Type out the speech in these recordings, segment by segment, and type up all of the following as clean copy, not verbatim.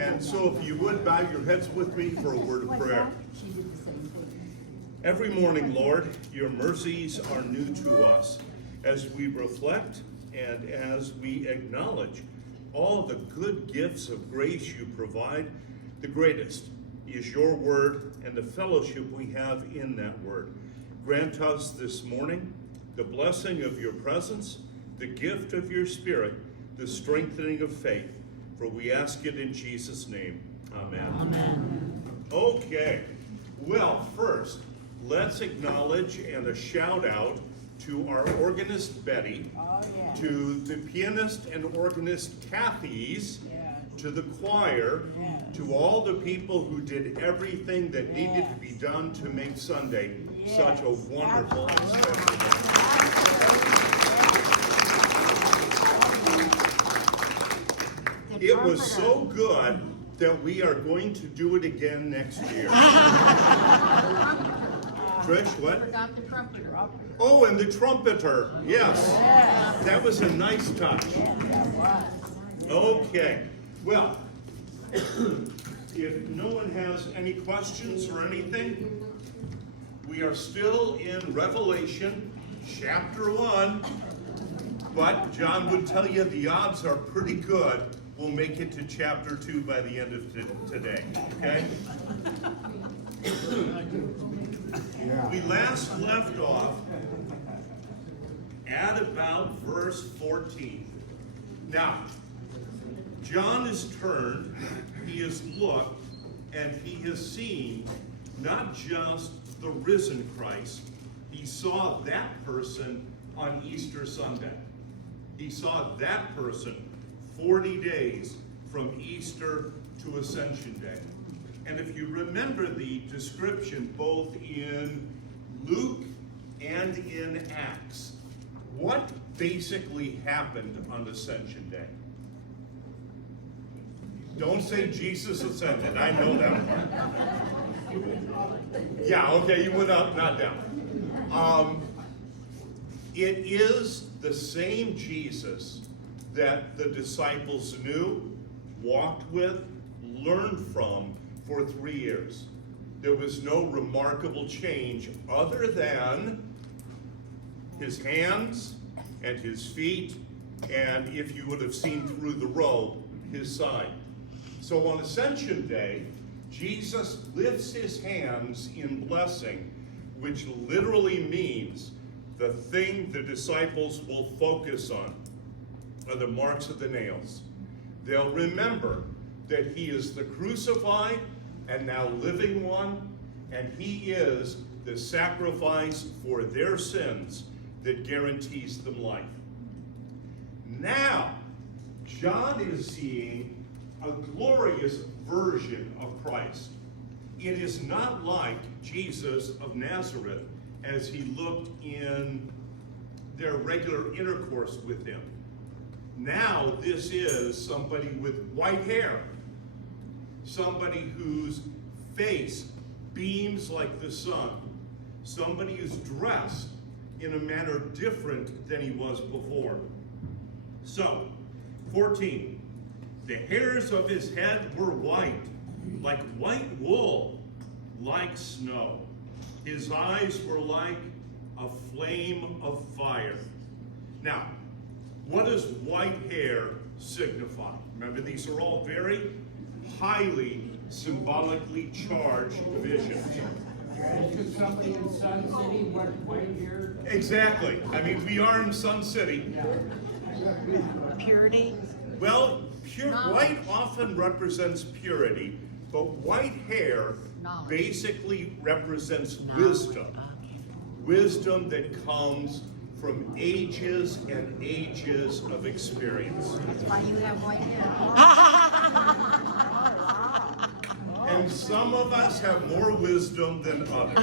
And so if you would bow your heads with me for a word of prayer. Every morning, Lord, your mercies are new to us as we reflect and as we acknowledge all the good gifts of grace you provide. The greatest is your word and the fellowship we have in that word. Grant us this morning the blessing of your presence, the gift of your spirit, the strengthening of faith. For we ask it in Jesus' name. Amen. Amen. Okay. Well, first, let's acknowledge and a shout out to our organist Betty, to the pianist and organist Kathy's, to the choir, to all the people who did everything that needed to be done to make Sunday such a wonderful and special day. It was so good that we are going to do it again next year. Trish, what? Forgot the trumpeter. Oh, and the trumpeter, yes. That was a nice touch. Okay, well, if no one has any questions or anything, we are still in Revelation chapter 1, but John would tell you the odds are pretty good we'll make it to chapter 2 by the end of today, okay? We last left off at about verse 14. Now, John has turned, he has looked, and he has seen not just the risen Christ, he saw that person on Easter Sunday. He saw that person 40 days from Easter to Ascension Day. And if you remember the description both in Luke and in Acts, what basically happened on Ascension Day? Don't say Jesus ascended, I know that one. Yeah, okay, you went up, not down. It is the same Jesus that the disciples knew, walked with, learned from for 3 years. There was no remarkable change other than his hands and his feet, and if you would have seen through the robe, his side. So on Ascension Day, Jesus lifts his hands in blessing, which literally means the thing the disciples will focus on are the marks of the nails. They'll remember that he is the crucified and now living one, and he is the sacrifice for their sins that guarantees them life. Now, John is seeing a glorious version of Christ. It is not like Jesus of Nazareth as he looked in their regular intercourse with him. Now this is somebody with white hair, somebody whose face beams like the sun, somebody who's dressed in a manner different than he was before. So, 14, the hairs of his head were white, like white wool, like snow. His eyes were like a flame of fire. Now, what does white hair signify? Remember, these are all very highly symbolically charged visions. Could somebody in Sun City wear white hair? Exactly. I mean, we are in Sun City. Purity? Well, white often represents purity, but white hair basically represents wisdom. Wisdom that comes from ages and ages of experience. That's why you have white hair. And some of us have more wisdom than others.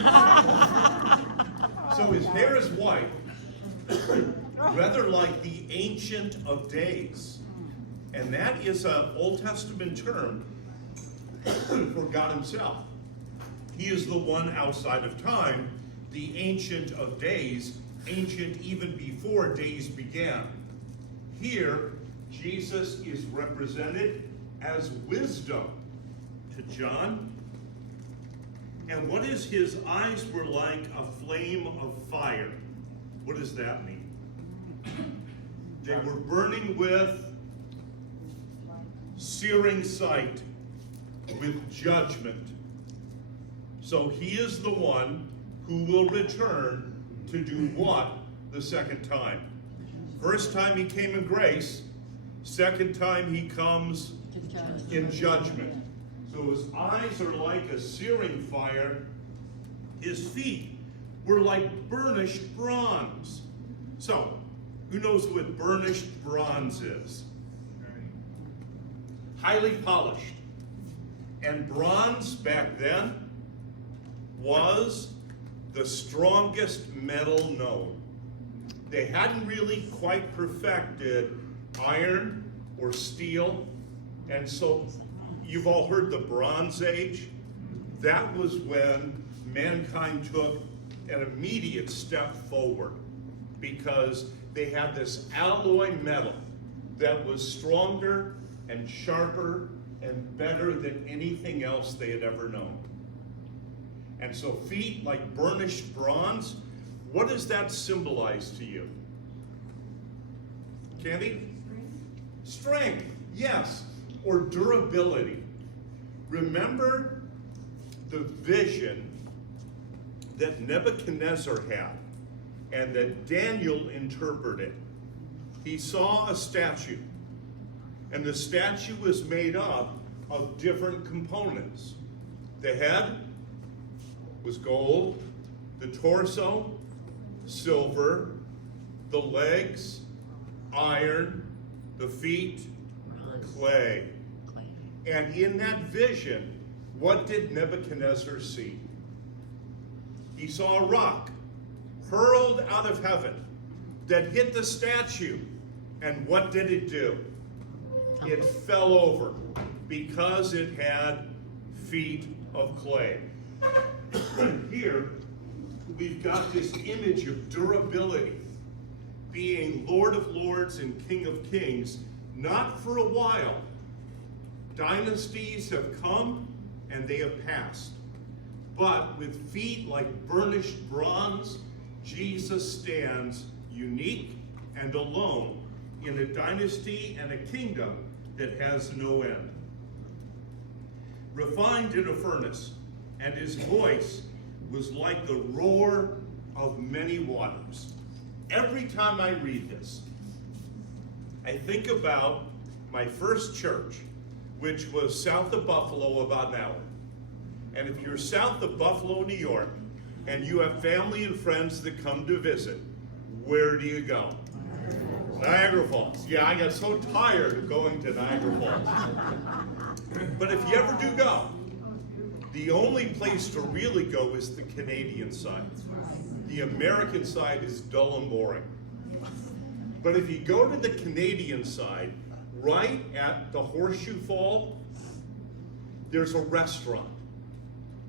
So his hair is white, rather like the Ancient of Days. And that is an Old Testament term for God himself. He is the one outside of time, the Ancient of Days, ancient even before days began. Here, Jesus is represented as wisdom to John. And what is his eyes were like a flame of fire? What does that mean? They were burning with searing sight, with judgment. So he is the one who will return to do what the second time? First time he came in grace, second time he comes in judgment. So his eyes are like a searing fire. His feet were like burnished bronze. So, who knows what burnished bronze is? Highly polished. And bronze back then was the strongest metal known. They hadn't really quite perfected iron or steel, and so you've all heard the Bronze Age. That was when mankind took an immediate step forward because they had this alloy metal that was stronger and sharper and better than anything else they had ever known. And so feet like burnished bronze, what does that symbolize to you? Candy? Strength, yes, or durability. Remember the vision that Nebuchadnezzar had and that Daniel interpreted. He saw a statue, and the statue was made up of different components. The head was gold, the torso, silver, the legs, iron, the feet, clay. And in that vision, what did Nebuchadnezzar see? He saw a rock hurled out of heaven that hit the statue. And what did it do? It fell over because it had feet of clay. Here, we've got this image of durability, being Lord of Lords and King of Kings, not for a while. Dynasties have come and they have passed. But with feet like burnished bronze, Jesus stands unique and alone in a dynasty and a kingdom that has no end. Refined in a furnace, and his voice was like the roar of many waters. Every time I read this, I think about my first church, which was south of Buffalo, about an hour. And if you're south of Buffalo, New York, and you have family and friends that come to visit, where do you go? Niagara Falls. Yeah, I got so tired of going to Niagara Falls. But if you ever do go, the only place to really go is the Canadian side. The American side is dull and boring. But if you go to the Canadian side, right at the Horseshoe Fall, there's a restaurant.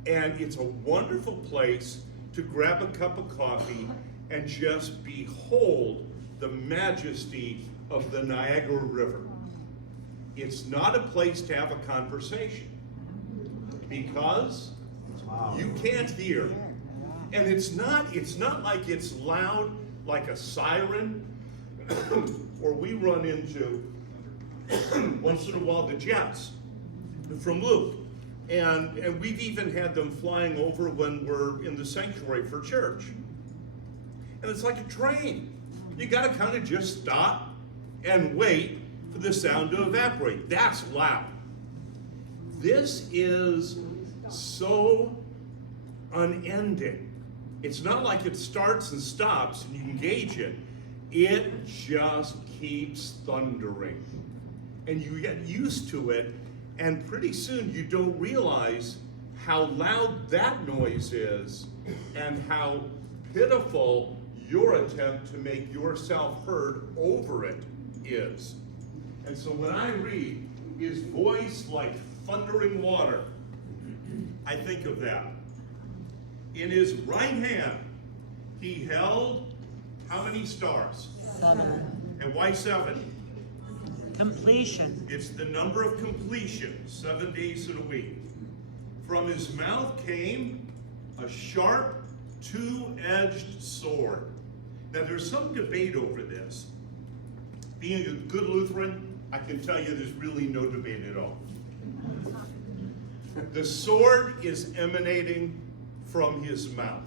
And it's a wonderful place to grab a cup of coffee and just behold the majesty of the Niagara River. It's not a place to have a conversation because you can't hear. And it's not like it's loud like a siren or we run into once in a while the jets from Luke. And we've even had them flying over when we're in the sanctuary for church. And it's like a train. You gotta kind of just stop and wait for the sound to evaporate. That's loud. This is so unending. It's not like it starts and stops and you can gauge it. It just keeps thundering. And you get used to it, and pretty soon you don't realize how loud that noise is and how pitiful your attempt to make yourself heard over it is. And so when I read his voice like thundering water, I think of that. In his right hand, he held how many stars? 7. And why 7? Completion. It's the number of completion, 7 days in a week. From his mouth came a sharp, two-edged sword. Now there's some debate over this. Being a good Lutheran, I can tell you there's really no debate at all. The sword is emanating from his mouth.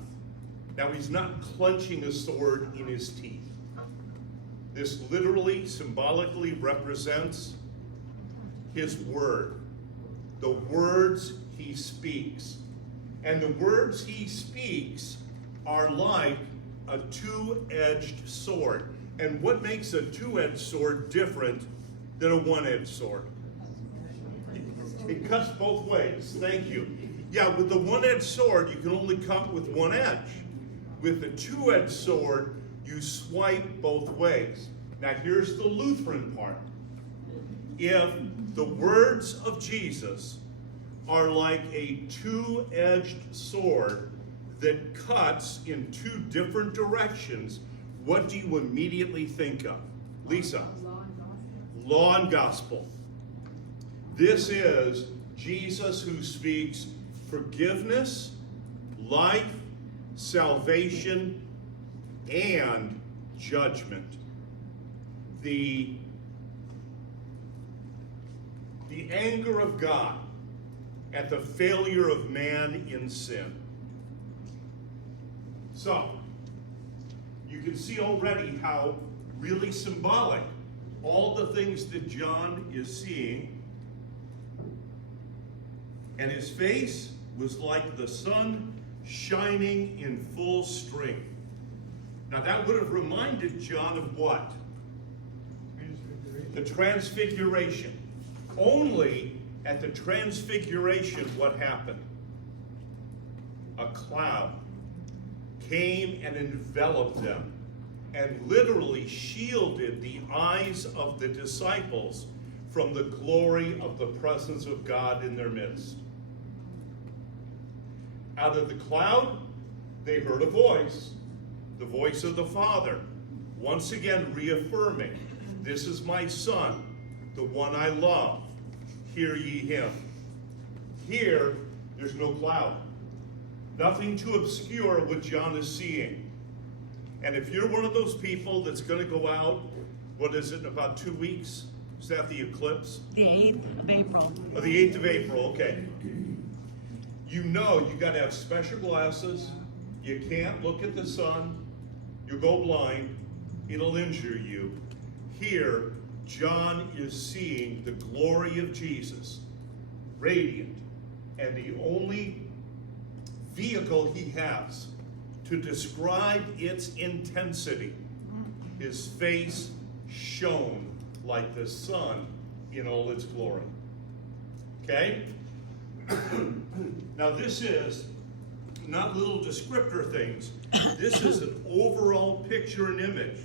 Now he's not clenching a sword in his teeth. This literally, symbolically represents his word, the words he speaks. And the words he speaks are like a two-edged sword. And what makes a two-edged sword different than a one-edged sword? It cuts both ways. Thank you. Yeah, with the one-edged sword, you can only cut with one edge. With the two-edged sword, you swipe both ways. Now here's the Lutheran part. If the words of Jesus are like a two-edged sword that cuts in two different directions, what do you immediately think of? Lisa? Law and gospel. This is Jesus who speaks forgiveness, life, salvation, and judgment. The anger of God at the failure of man in sin. So, you can see already how really symbolic all the things that John is seeing. And his face was like the sun shining in full strength. Now that would have reminded John of what? The transfiguration. Only at the transfiguration, what happened? A cloud came and enveloped them and literally shielded the eyes of the disciples from the glory of the presence of God in their midst. Out of the cloud, they heard a voice, the voice of the Father, once again reaffirming, "This is my Son, the one I love. Hear ye him." Here, there's no cloud. Nothing to obscure what John is seeing. And if you're one of those people that's going to go out, what is it, in about 2 weeks? Is that the eclipse? The 8th of April. Oh, the 8th of April, okay. You know you got to have special glasses. You can't look at the sun. You'll go blind. It'll injure you. Here, John is seeing the glory of Jesus, radiant, and the only vehicle he has to describe its intensity, his face shone like the sun in all its glory. Okay? Now this is not little descriptor things. This is an overall picture and image.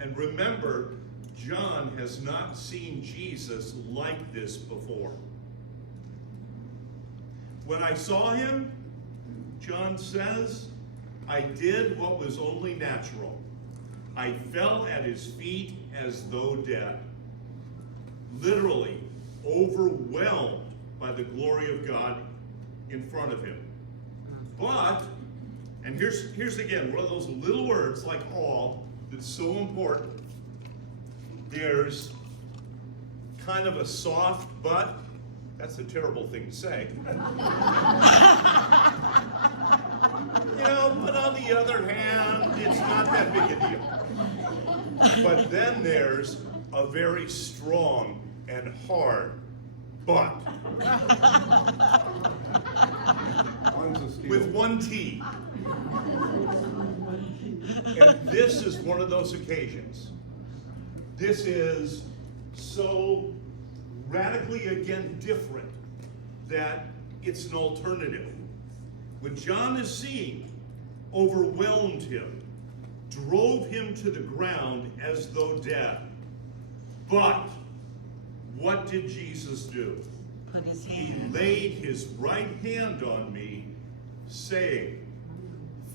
And remember, John has not seen Jesus like this before. When I saw him, John says, I did what was only natural. I fell at his feet as though dead. Literally overwhelmed by the glory of God in front of him. But, and here's again one of those little words like all that's so important. There's kind of a soft but. That's a terrible thing to say. But on the other hand, it's not that big a deal. But then there's a very strong and hard but. With one T. And this is one of those occasions. This is so radically, again, different that it's an alternative. What John is seeing overwhelmed him, drove him to the ground as though dead. But what did Jesus do? Put his He hand. laid his right hand on me, saying,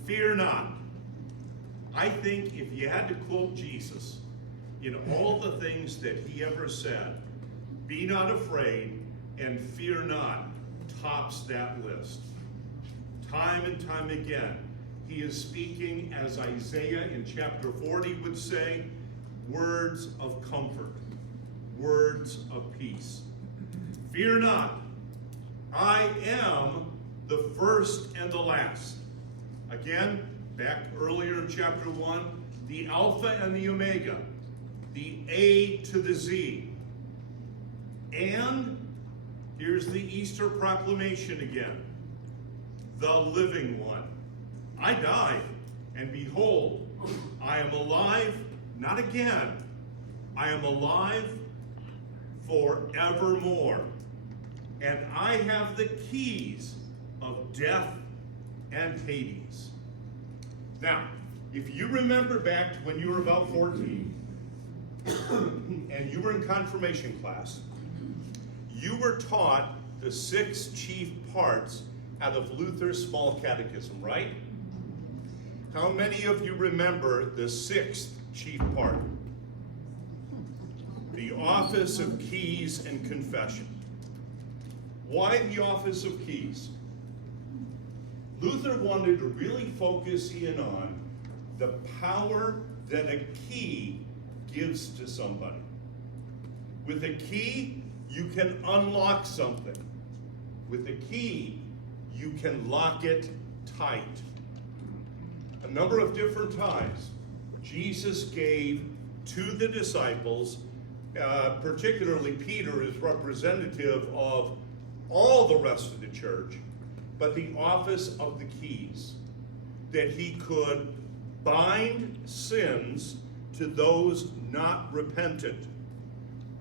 "Fear not." I think if you had to quote Jesus, in all the things that he ever said, be not afraid and fear not tops that list. Time and time again, he is speaking, as Isaiah in chapter 40 would say, words of comfort, words of peace. Fear not, I am the first and the last. Again, back earlier in chapter 1, the Alpha and the Omega, the A to the Z. And here's the Easter proclamation again. The living one. I died, and behold, I am alive, not again. I am alive forevermore. And I have the keys of death and Hades. Now, if you remember back to when you were about 14, and you were in confirmation class, you were taught the 6 chief parts out of Luther's Small Catechism, right? How many of you remember the 6th chief part? The office of keys and confession. Why the office of keys? Luther wanted to really focus in on the power that a key gives to somebody. With a key, you can unlock something. With a key, you can lock it tight. A number of different times, Jesus gave to the disciples, particularly Peter is representative of all the rest of the church, but the office of the keys, that he could bind sins to those not repentant,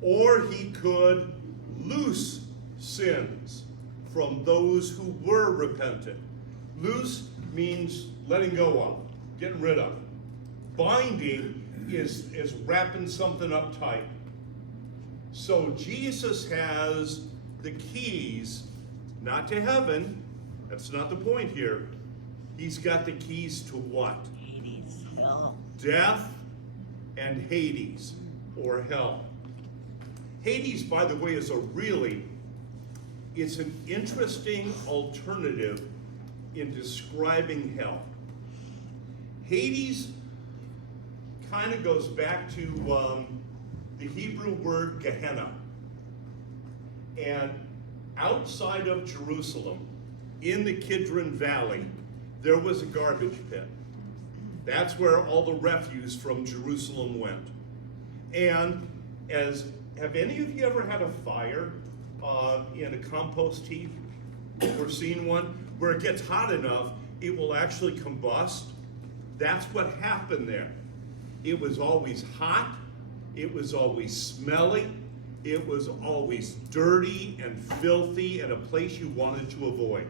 or he could loose sins from those who were repentant. Loose means letting go of, getting rid of. Binding is wrapping something up tight. So Jesus has the keys, not to heaven, that's not the point here. He's got the keys to what? Hades, hell. Death and Hades, or hell. Hades, by the way, is it's an interesting alternative in describing hell. Hades kind of goes back to the Hebrew word Gehenna. And outside of Jerusalem, in the Kidron Valley, there was a garbage pit. That's where all the refuse from Jerusalem went. And have any of you ever had a fire in a compost heap or seen one where it gets hot enough, it will actually combust? That's what happened there. It was always hot, it was always smelly, it was always dirty and filthy and a place you wanted to avoid.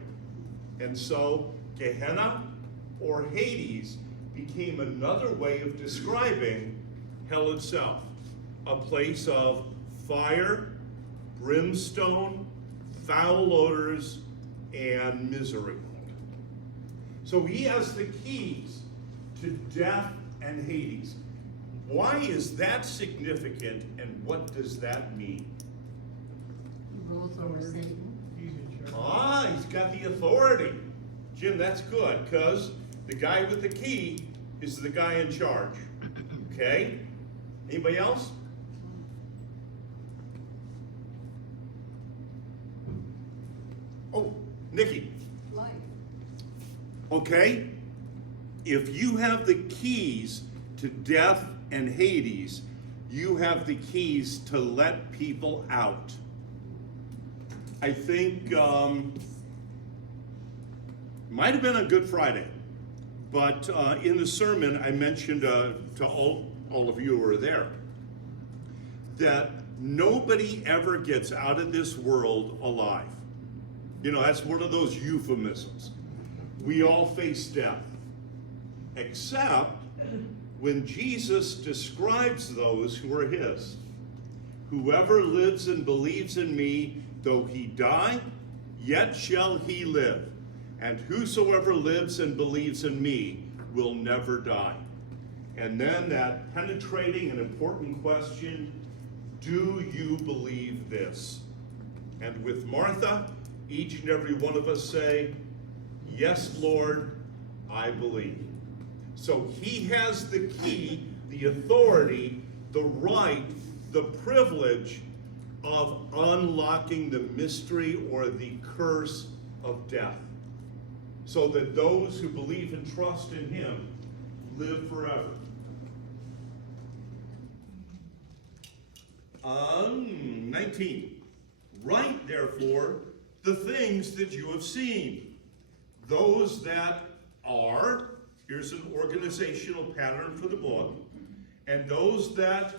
And so Gehenna or Hades became another way of describing hell itself. A place of fire, brimstone, foul odors, and misery. So he has the keys to death and Hades. Why is that significant, and what does that mean? Both over Satan. He's got the authority. Jim, that's good, because the guy with the key is the guy in charge. Okay? Anybody else? Oh, Nikki. Life. Okay? If you have the keys to death and Hades, you have the keys to let people out. I think might have been a Good Friday, but in the sermon I mentioned to all of you who were there that nobody ever gets out of this world alive. You know, that's one of those euphemisms. We all face death, except when Jesus describes those who are his. Whoever lives and believes in me, though he die, yet shall he live. And whosoever lives and believes in me will never die. And then that penetrating and important question, do you believe this? And with Martha, each and every one of us say, yes, Lord, I believe. So he has the key, the authority, the right, the privilege of unlocking the mystery or the curse of death, so that those who believe and trust in him live forever. 19. Write, therefore, the things that you have seen, those that are, here's an organizational pattern for the book, and those that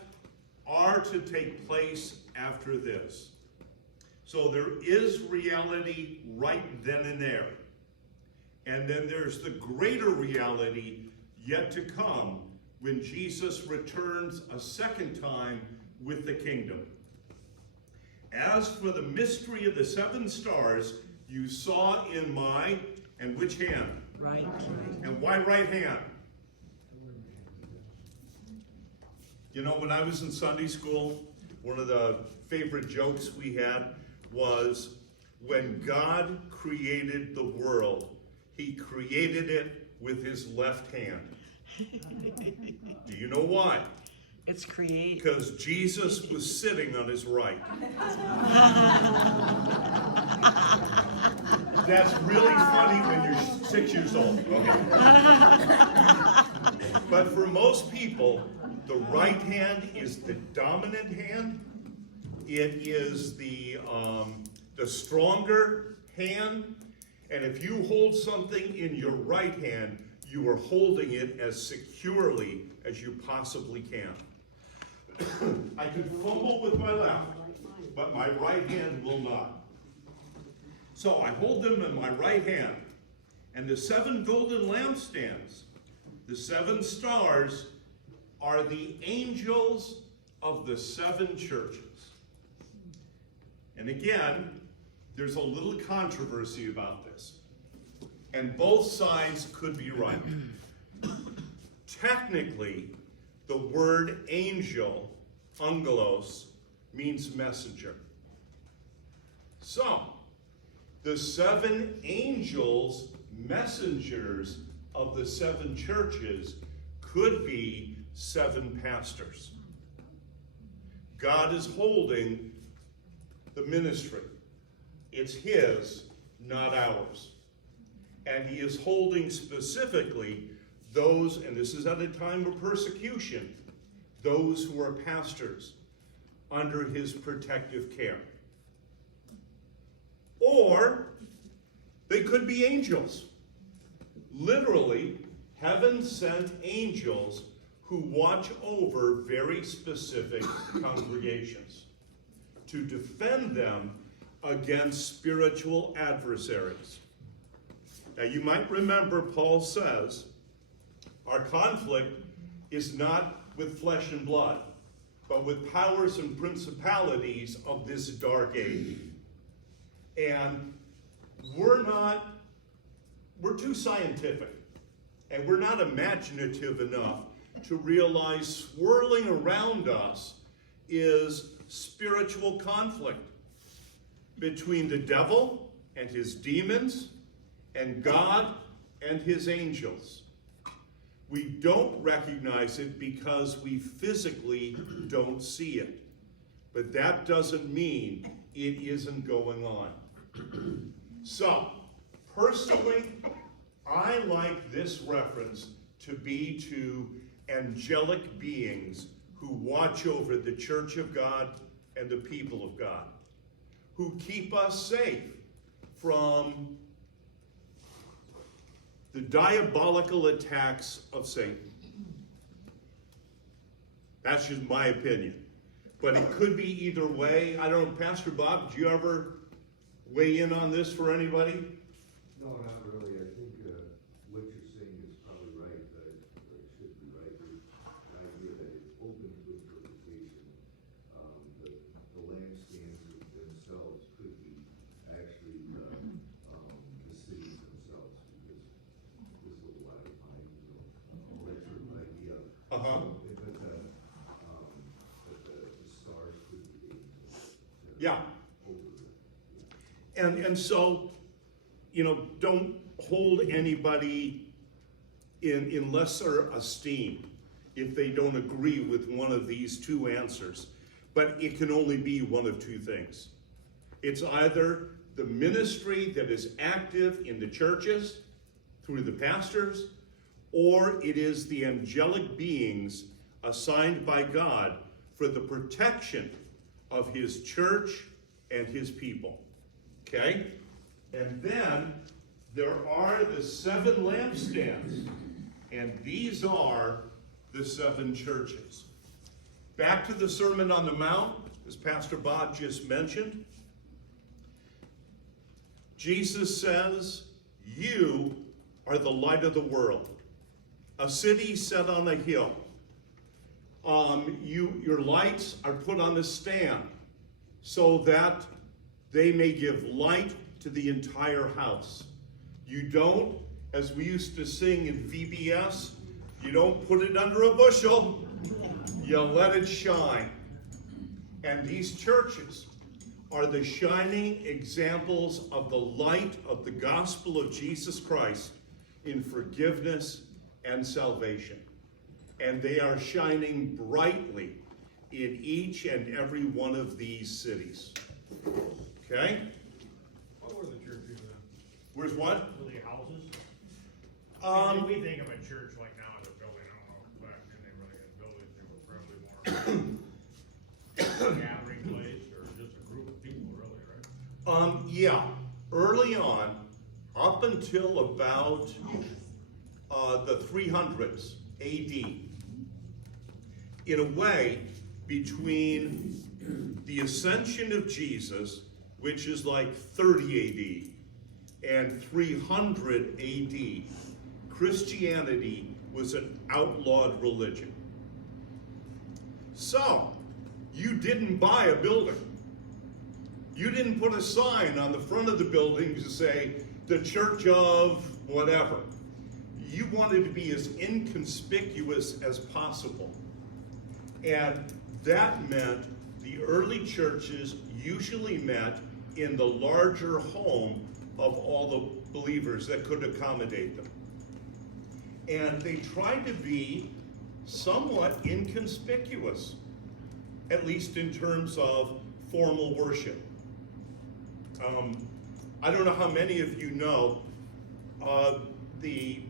are to take place after this. So there is reality right then and there. And then there's the greater reality yet to come when Jesus returns a second time with the kingdom. As for the mystery of the 7 stars, you saw in my, and which hand? Right. And why right hand? You know, when I was in Sunday school, one of the favorite jokes we had was, when God created the world, he created it with his left hand. Do you know why? It's creative. Because Jesus was sitting on his right. That's really funny when you're 6 years old. Okay. But for most people, the right hand is the dominant hand. It is the stronger hand. And if you hold something in your right hand, you are holding it as securely as you possibly can. I can fumble with my left, but my right hand will not. So I hold them in my right hand. And the 7 golden lampstands, the 7 stars, are the angels of the 7 churches. And again, there's a little controversy about this. And both sides could be right. Technically, the word angel, angelos, means messenger. So, the 7 angels, messengers of the 7 churches, could be 7 pastors. God is holding the ministry. It's his, not ours. And he is holding specifically those, and this is at a time of persecution, those who are pastors under his protective care. Or they could be angels. Literally, heaven sent angels who watch over very specific congregations to defend them against spiritual adversaries. Now you might remember Paul says, our conflict is not with flesh and blood, but with powers and principalities of this dark age. And we're too scientific, and we're not imaginative enough to realize swirling around us is spiritual conflict between the devil and his demons and God and his angels. We don't recognize it because we physically don't see it. But that doesn't mean it isn't going on. So, personally, I like this reference to be to angelic beings who watch over the church of God and the people of God, who keep us safe from the diabolical attacks of Satan. That's just my opinion. But it could be either way. I don't know, Pastor Bob, did you ever weigh in on this for anybody? No, not really. I think what you're saying is probably right, but it should be right. The idea that it's open to interpretation. The lampstands themselves could be actually the cities themselves, because there's a lot of times, that sort of idea. And so, don't hold anybody in lesser esteem if they don't agree with one of these two answers. But it can only be one of two things. It's either the ministry that is active in the churches through the pastors, or it is the angelic beings assigned by God for the protection of his church and his people. Okay? And then there are the 7 lampstands, and these are the 7 churches. Back to the Sermon on the Mount, as Pastor Bob just mentioned, Jesus says, "You are the light of the world, a city set on a hill. Your lights are put on a stand so that they may give light to the entire house. You don't, as we used to sing in VBS, you don't put it under a bushel, you let it shine." And these churches are the shining examples of the light of the gospel of Jesus Christ in forgiveness and salvation. And they are shining brightly in each and every one of these cities. Okay? What were the churches then? Where's what? Were they houses? We think of a church like now as a building. I don't know, back then they really had buildings. They were probably more a gathering place or just a group of people, really, right? Yeah. Early on, up until about the 300s AD, in a way, between the ascension of Jesus, which is like 30 AD, and 300 AD, Christianity was an outlawed religion. So, you didn't buy a building. You didn't put a sign on the front of the building to say, the Church of whatever. You wanted to be as inconspicuous as possible. And that meant the early churches usually met in the larger home of all the believers that could accommodate them. And they tried to be somewhat inconspicuous, at least in terms of formal worship. I don't know how many of you know the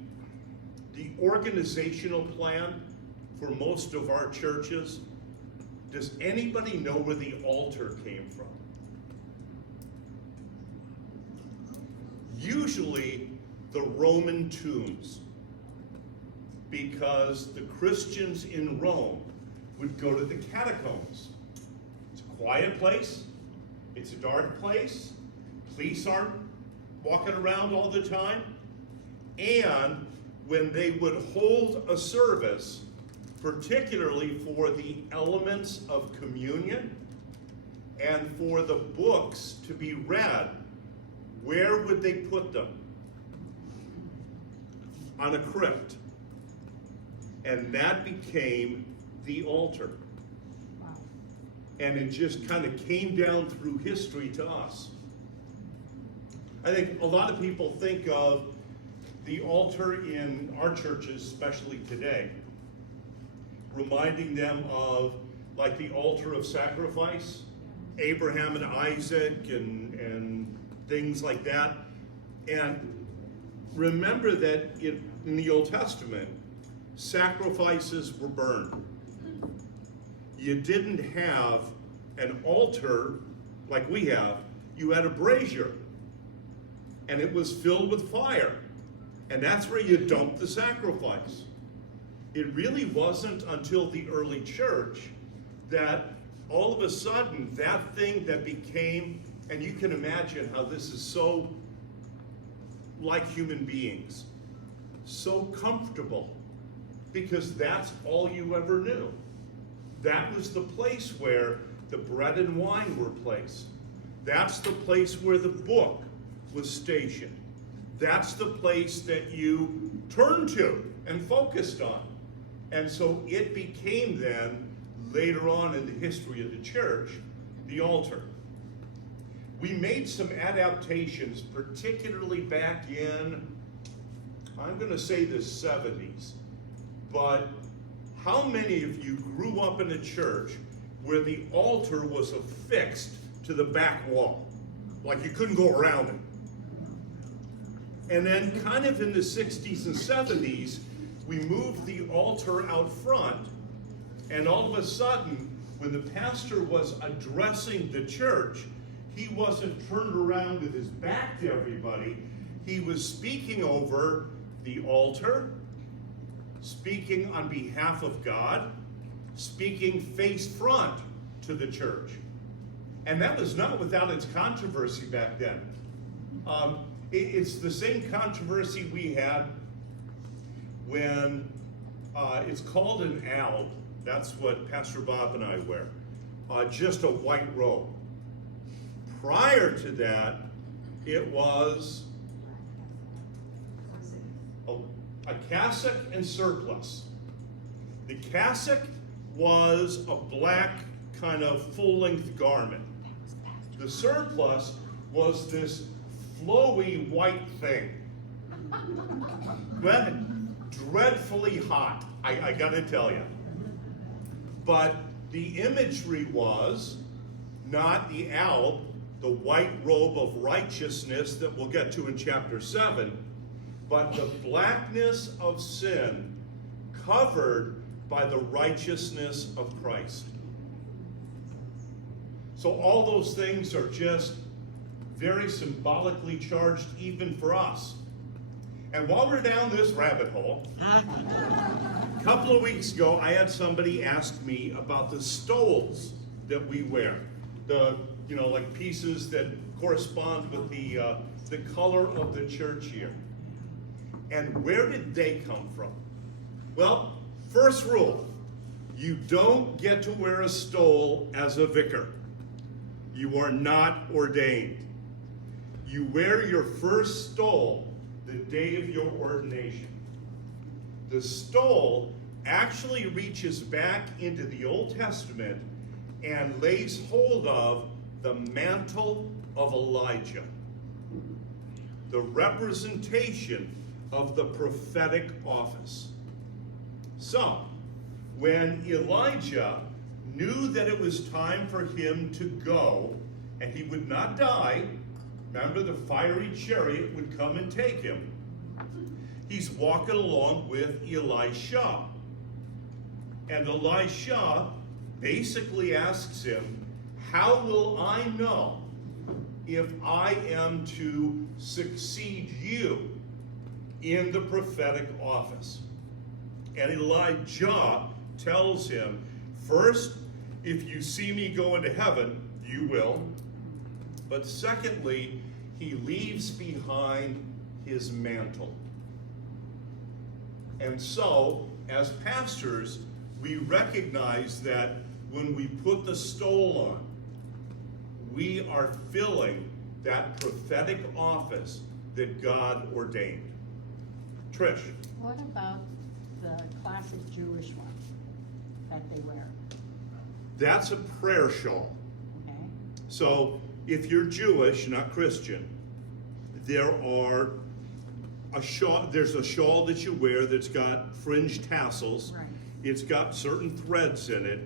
organizational plan for most of our churches. Does anybody know where the altar came from? Usually the Roman tombs, because the Christians in Rome would go to the catacombs. It's a quiet place, it's a dark place, police aren't walking around all the time, and when they would hold a service, particularly for the elements of communion and for the books to be read, where would they put them? On a crypt. And that became the altar. Wow. And it just kind of came down through history to us. I think a lot of people think of the altar in our churches, especially today, reminding them of like the altar of sacrifice, Abraham and Isaac and things like that. And remember that in the Old Testament, sacrifices were burned. You didn't have an altar like we have. You had a brazier, and it was filled with fire. And that's where you dumped the sacrifice. It really wasn't until the early church that all of a sudden that thing that became, and you can imagine how this is so like human beings, so comfortable, because that's all you ever knew. That was the place where the bread and wine were placed. That's the place where the book was stationed. That's the place that you turned to and focused on. And so it became then, later on in the history of the church, the altar. We made some adaptations, particularly back in, I'm going to say the 70s. But how many of you grew up in a church where the altar was affixed to the back wall? Like you couldn't go around it. And then kind of in the 60s and 70s, we moved the altar out front, and all of a sudden, when the pastor was addressing the church, he wasn't turned around with his back to everybody. He was speaking over the altar, speaking on behalf of God, speaking face front to the church. And that was not without its controversy back then. It's the same controversy we had when it's called an alb. That's what Pastor Bob and I wear. Just a white robe. Prior to that, it was a cassock and surplice. The cassock was a black kind of full-length garment. The surplice was this flowy white thing. Well, dreadfully hot, I gotta tell you. But the imagery was not the alb, the white robe of righteousness that we'll get to in chapter 7, but the blackness of sin covered by the righteousness of Christ. So all those things are just very symbolically charged even for us. And while we're down this rabbit hole, a couple of weeks ago, I had somebody ask me about the stoles that we wear. The, like pieces that correspond with the color of the church here. And where did they come from? Well, first rule, you don't get to wear a stole as a vicar. You are not ordained. You wear your first stole the day of your ordination. The stole actually reaches back into the Old Testament and lays hold of the mantle of Elijah, the representation of the prophetic office. So, when Elijah knew that it was time for him to go, and he would not die, remember the fiery chariot would come and take him, he's walking along with Elisha. And Elisha basically asks him, how will I know if I am to succeed you in the prophetic office? And Elijah tells him, first, if you see me go into heaven, you will. But secondly, he leaves behind his mantle. And so, as pastors, we recognize that when we put the stole on, we are filling that prophetic office that God ordained. Trish. What about the classic Jewish one that they wear? That's a prayer shawl. Okay. So if you're Jewish, not Christian, there's a shawl that you wear that's got fringe tassels. Right. It's got certain threads in it,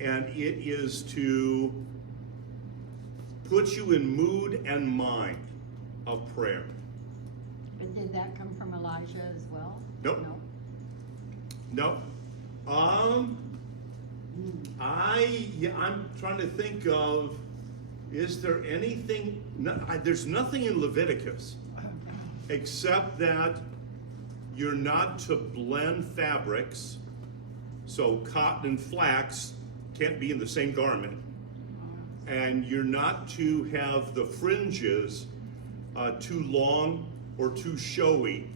and it is to put you in mood and mind of prayer. But did that come from Elijah as well? Nope. No. No. I'm trying to think of, is there anything, there's nothing in Leviticus except that you're not to blend fabrics, so cotton and flax can't be in the same garment, and you're not to have the fringes too long or too showy,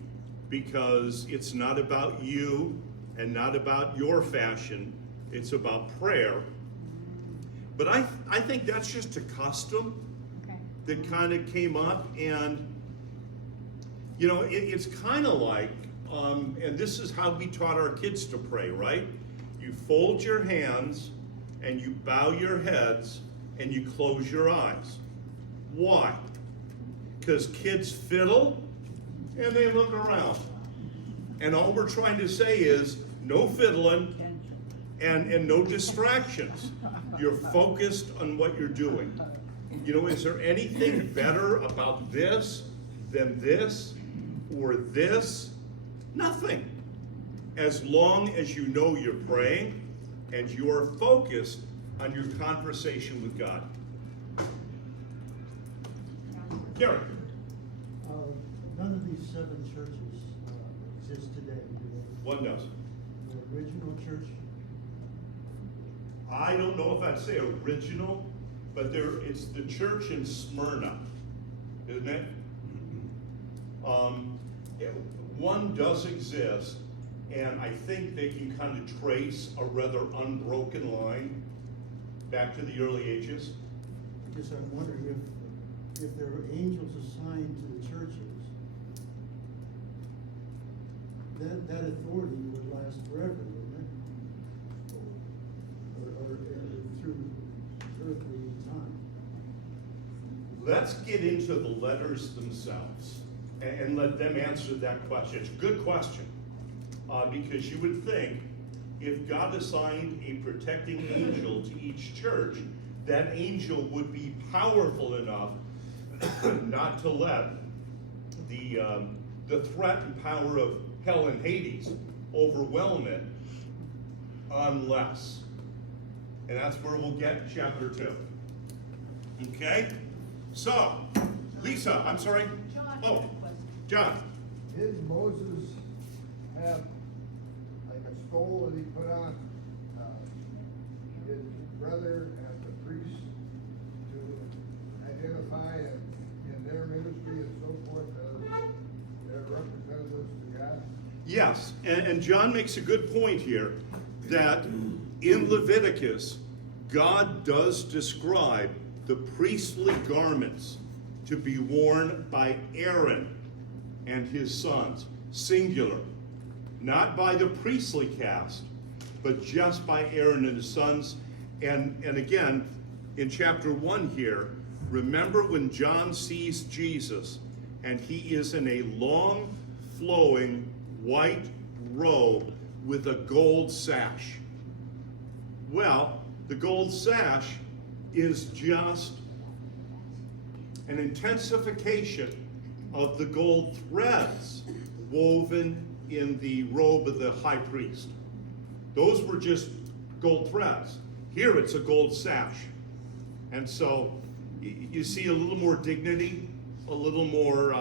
because it's not about you and not about your fashion, it's about prayer. But I think that's just a custom that kind of came up, and it's kind of like, and this is how we taught our kids to pray, right? You fold your hands and you bow your heads and you close your eyes. Why? Because kids fiddle and they look around. And all we're trying to say is no fiddling and no distractions. You're focused on what you're doing. You know, is there anything better about this than this or this? Nothing. As long as you know you're praying and you're focused on your conversation with God. Gary. None of these 7 churches exist today, do they? One does. The original church? I don't know if I'd say original, but it's the church in Smyrna, isn't it? One does exist, and I think they can kind of trace a rather unbroken line back to the early ages. I guess I'm wondering if there were angels assigned to the churches, that authority would last forever, wouldn't it? Or through earthly time. Let's get into the letters themselves and let them answer that question. It's a good question, because you would think if God assigned a protecting angel to each church, that angel would be powerful enough not to let the threat and power of hell and Hades overwhelm it, unless. And that's where we'll get chapter 2. Okay? So, Lisa, I'm sorry. Oh, John. Did Moses have like a stole that he put on his brother and the priest to identify in their ministry and so forth as their representatives to God? Yes, and John makes a good point here that in Leviticus, God does describe the priestly garments to be worn by Aaron and his sons, singular, not by the priestly caste, but just by Aaron and his sons. And again, in chapter 1 here, remember when John sees Jesus and he is in a long, flowing white robe with a gold sash. Well, the gold sash is just an intensification of the gold threads woven in the robe of the high priest. Those were just gold threads. Here it's a gold sash. And so you see a little more dignity, a little more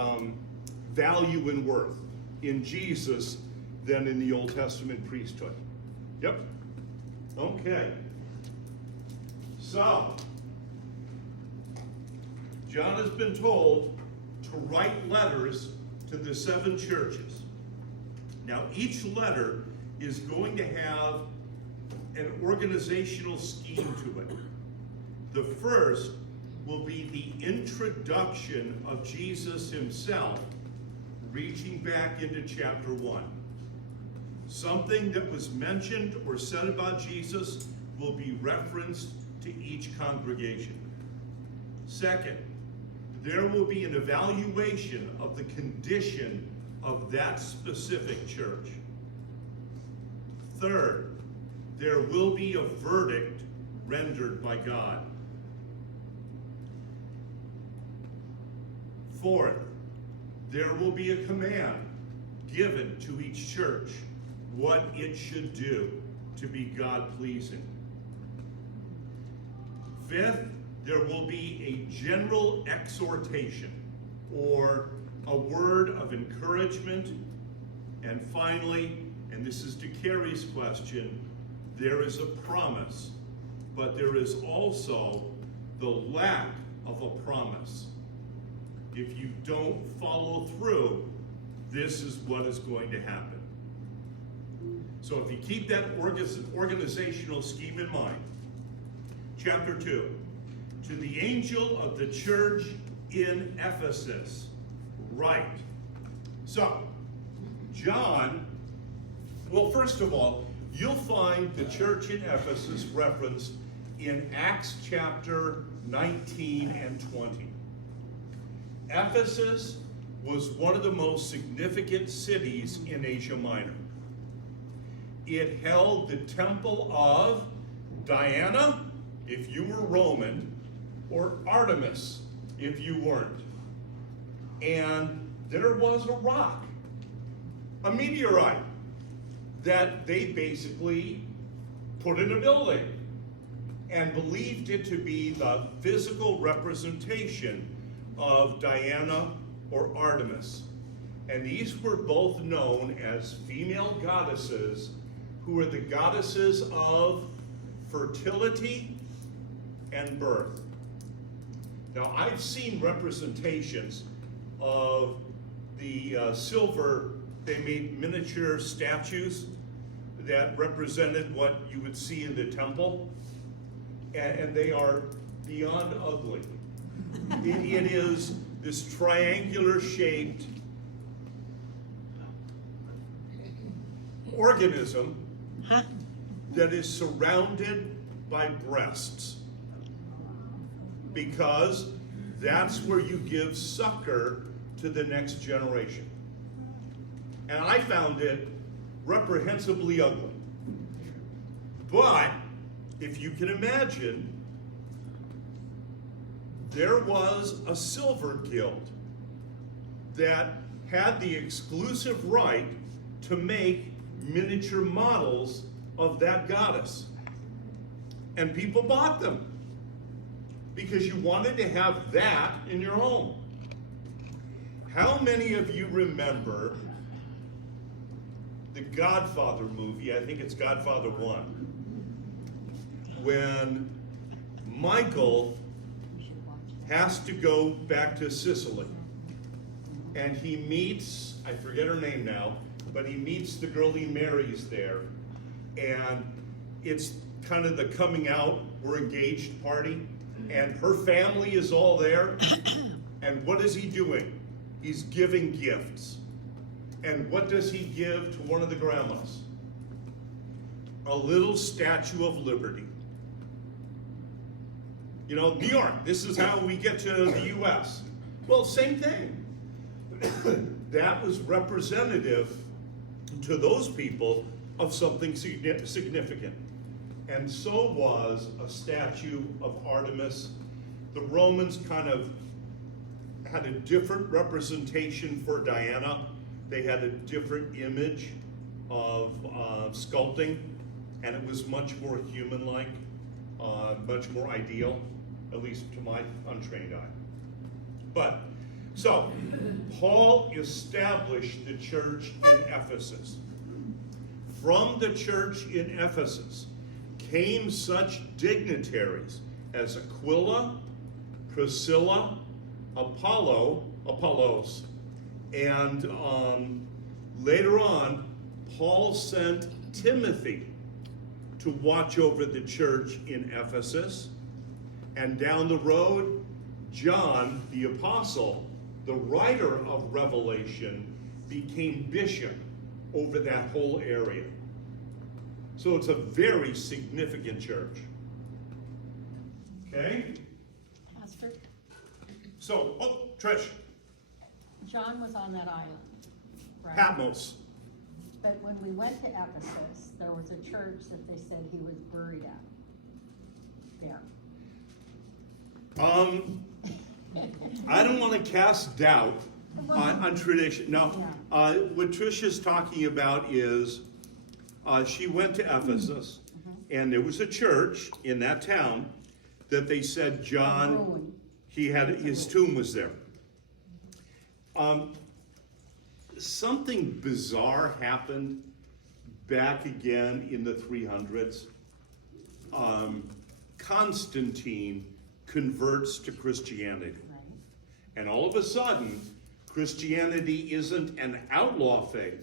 value and worth in Jesus than in the Old Testament priesthood. Yep. Okay. So, John has been told to write letters to the 7 churches. Now, each letter is going to have an organizational scheme to it. The first will be the introduction of Jesus himself, reaching back into chapter 1. Something that was mentioned or said about Jesus will be referenced to each congregation. Second, there will be an evaluation of the condition of that specific church. Third, there will be a verdict rendered by God. Fourth, there will be a command given to each church what it should do to be God-pleasing. Fifth, there will be a general exhortation or a word of encouragement. And finally, and this is to Carrie's question, there is a promise, but there is also the lack of a promise. If you don't follow through, this is what is going to happen. So if you keep that organizational scheme in mind, chapter 2, to the angel of the church in Ephesus, write. So, John, well, first of all, you'll find the church in Ephesus referenced in Acts chapter 19 and 20. Ephesus was one of the most significant cities in Asia Minor. It held the temple of Diana, if you were Roman, or Artemis, if you weren't. And there was a rock, a meteorite, that they basically put in a building and believed it to be the physical representation of Diana or Artemis. And these were both known as female goddesses who were the goddesses of fertility and birth. Now, I've seen representations of the silver, they made miniature statues that represented what you would see in the temple, and they are beyond ugly. It is this triangular shaped organism Huh? that is surrounded by breasts, because that's where you give succor to the next generation. And I found it reprehensibly ugly. But if you can imagine, there was a silver guild that had the exclusive right to make miniature models of that goddess. And people bought them because you wanted to have that in your home. How many of you remember the Godfather movie? I think it's Godfather 1. When Michael has to go back to Sicily and he meets, I forget her name now, but he meets the girl he marries there, and it's kind of the coming out, we're engaged party, and her family is all there, and what is he doing? He's giving gifts. And what does he give to one of the grandmas? A little Statue of Liberty. You know, New York, this is how we get to the US. Well, same thing. That was representative to those people of something significant. And so was a statue of Artemis. The Romans kind of had a different representation for Diana. They had a different image of sculpting, and it was much more human-like, much more ideal, at least to my untrained eye. But, so, Paul established the church in Ephesus. From the church in Ephesus came such dignitaries as Aquila, Priscilla, Apollos, and later on, Paul sent Timothy to watch over the church in Ephesus. And down the road, John, the apostle, the writer of Revelation, became bishop over that whole area. So it's a very significant church. Okay? Pastor, So, Trish, John was on that island, right? Patmos. But when we went to Ephesus, there was a church that they said he was buried at there. I don't want to cast doubt on tradition. Now, what Trish is talking about is she went to Ephesus, and there was a church in that town that they said John, he had his tomb was there. Something bizarre happened back again in the 300s. Constantine converts to Christianity. Right. And all of a sudden, Christianity isn't an outlaw faith.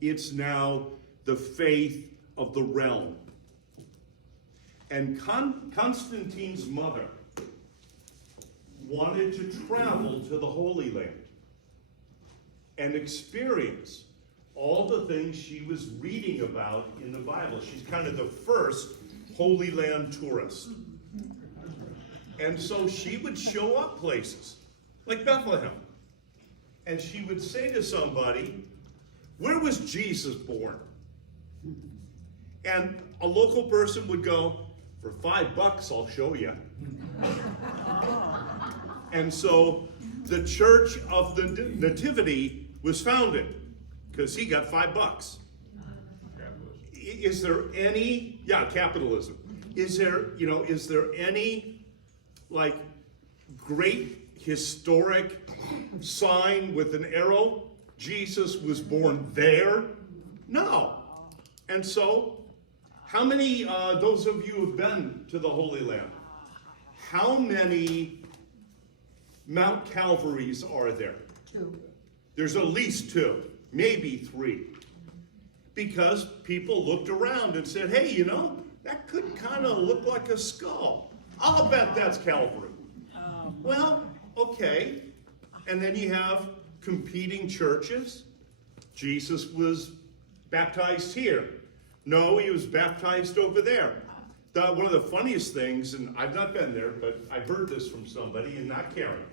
It's now the faith of the realm. And Constantine's mother wanted to travel to the Holy Land and experience all the things she was reading about in the Bible. She's kind of the first Holy Land tourist. And so she would show up places like Bethlehem. And she would say to somebody, where was Jesus born? And a local person would go, for $5, I'll show you. And so the Church of the Nativity was founded because he got $5. Is there any, capitalism. Is there any, like, great historic sign with an arrow? Jesus was born there? No. And so, how many, those of you who have been to the Holy Land, how many Mount Calvaries are there? 2. There's at least 2, maybe 3. Because people looked around and said, hey, that could kind of look like a skull. I'll bet that's Calvary. Well, okay. And then you have competing churches. Jesus was baptized here. No, he was baptized over there. One of the funniest things, and I've not been there, but I've heard this from somebody, and not Karen.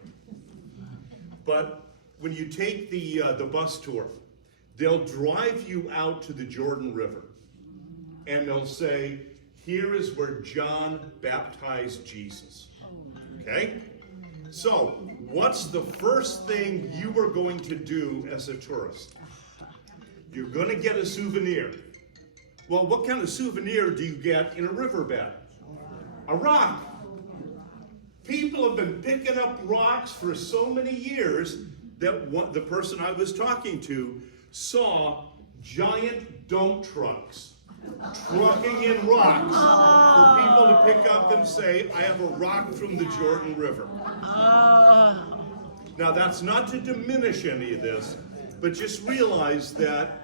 But when you take the bus tour, they'll drive you out to the Jordan River, and they'll say, here is where John baptized Jesus. Okay? So, what's the first thing you are going to do as a tourist? You're going to get a souvenir. Well, what kind of souvenir do you get in a riverbed? A rock. People have been picking up rocks for so many years that the person I was talking to saw giant dump trucks trucking in rocks for people to pick up and say, I have a rock from the Jordan River. Now, that's not to diminish any of this, but just realize that